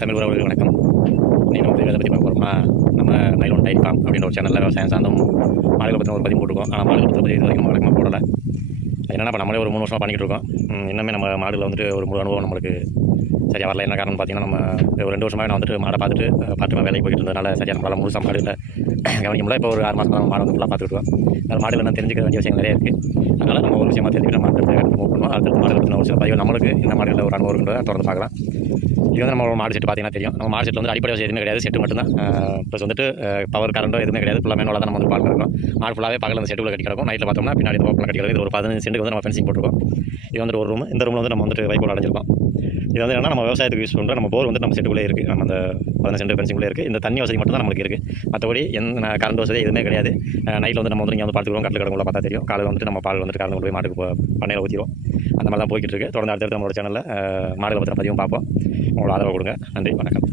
தமிழ் உறவுகளுக்கு வணக்கம். இன்றைக்கி நம்ம எதை பற்றி பார்க்க போகிறோம்னா, நம்ம நைலோன் டைரி ஃபார்ம் அப்படின்ற ஒரு சேனலில் விவசாயம் சார்ந்தும் மாடுகளை பற்றி ஒரு பதிவு போட்டிருக்கோம். ஆனால் மாடுகளை பற்றி இது வரைக்கும் வழக்கமாக போடலை. என்னென்னா இப்போ நம்மளே ஒரு 3 வருஷமாக பண்ணிக்கிட்டு இருக்கோம். இன்னுமே நம்ம மாடுகளை வந்துட்டு ஒரு முழு அனுபவம் நம்மளுக்கு சரியாக வரல. என்ன காரணம்னு பார்த்தீங்கன்னா, நம்ம ஒரு 2 வருஷமாக நான் வந்துட்டு மாடை பார்த்துட்டு பார்த்து வேலைக்கு போய்கிட்டு இருந்ததுனால சரியாக நம்மளால் முழுசாக மாடுகளை கவனிக்க முடியல. இப்போ ஒரு 6 மாதம் நம்ம மாடை வந்து ஃபுல்லாக பார்த்துட்டு இருக்கோம். அதனால் மாடுகள் என்ன தெரிஞ்சுக்க வேண்டிய விஷயங்கள் நிறைய இருக்குது. அதனால் நம்ம ஒரு விஷயமா தெரிஞ்சுக்கிட்டு நம்ம அடுத்த மூவ் பண்ணுவோம். அடுத்த மாடுகளை பற்றின ஒரு சில பதிவு நம்மளுக்கு இந்த மாடுகளில் ஒரு அனுபவம் இருக்குன்றதை தொடர்ந்து பார்க்கலாம். இது வந்து நம்ம மாடு செட்டு பார்த்தீங்கன்னா தெரியும். நம்ம மாடு செட்டில் வந்து அடிப்படை வசதி எதுவுமே கிடையாது, செட்டு மட்டும் தான். ப்ளஸ் வந்துட்டு பவர் கரண்டோ எதுவுமே கிடையாது. ஃபுல்லாக மேனோட தான் நம்ம வந்து பார்க்க இருக்கோம். மாடு ஃபுல்லாகவே பகலில் அந்த செட்டுக்குள்ள கட்டி கிடக்கும். நைட்டில் பார்த்தோம்னா பின்னாடி இந்த ஓப்பனில் கட்டி கிடக்கும். இது ஒரு 15 சென்ட்டுக்கு வந்து நம்ம ஃபென்சிங் போட்டிருக்கோம். இது வந்து ஒரு ரூம். இந்த ரூமில் வந்து நம்ம வந்துட்டு வைக்கோல் அடைஞ்சிருக்கோம். இது வந்து என்னன்னா நம்ம விவசாயத்துக்கு யூஸ் பண்ணுற நம்ம போர் வந்து நம்ம செட்டுக்குள்ளே இருக்குது. நம்ம அந்த 15 சென்ட் ஃபென்சிங்குள்ளே இருக்குது. இந்த தண்ணி வசதி மட்டும் தான் நம்மளுக்கு இருக்குது. மற்றபடி எந்த கரண்ட் வசதி எதுவுமே கிடையாது. நைட்டில் வந்து நம்ம வந்து இங்கே வந்து பார்த்துக்கிறோம். கட்டில் கிடக்குள்ள பார்த்தா தெரியும். காலையில் வந்துட்டு நம்ம பால் வந்துட்டு கறந்து கொண்டு போய் மாட்டுக்கு பண்ணையில் ஊற்றிடுவோம். அந்த மாதிரி தான் போய்கிட்டு இருக்குது. தொடர்ந்து அடுத்தடுத்து நம்மளோட சேனலில் மாடுகளை பற்றின பதிவும் பார்ப்போம். உங்களோட ஆதரவு கொடுங்க. நன்றி, வணக்கம்.